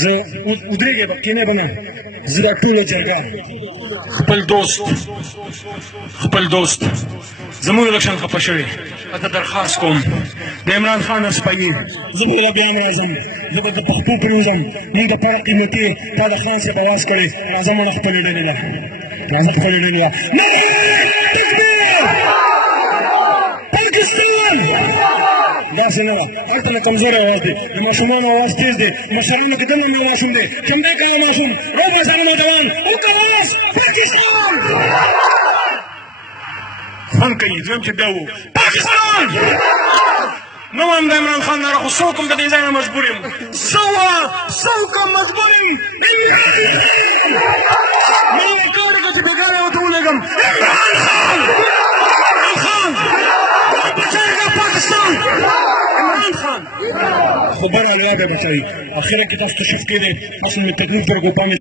زه ودرېږه به کینې به نه زه دا ټوله جرګه خپل دوست زموږ الکشن خفه شوی ته درخواست کوم د عمران خان اسپایي زه به بیا هم راځم زه به د پښتو پرېوځم موږ دپاره قیمتي تا د خان صاحب اواز کړی راځه مړه خپلې ډلې له راځه خپلې ډلې له پاکستان داسې نه ده هلته نه کمزوری اواز دی د ماشومانو اواز تیز دی مشرانو کې دننه ماشوم دی چمدی کله ماشوم روباسانه نوجوان وکړاس پاکستان خوند کوي دویم چې بیا وو پاکستان نو هم د عمران خان نه راخو څوک هم د دې ځای نه مجبور یم څوک هم مجبور یم ما یې کار وکړه چې بېګاره یې ورته ولېږم عمران خان بچایږه پاکستان عمران خان خو بهرحال یاد یې بچایي اخره کې تاسو تشریف کړی دی اصل مې تکلیف در کو پامې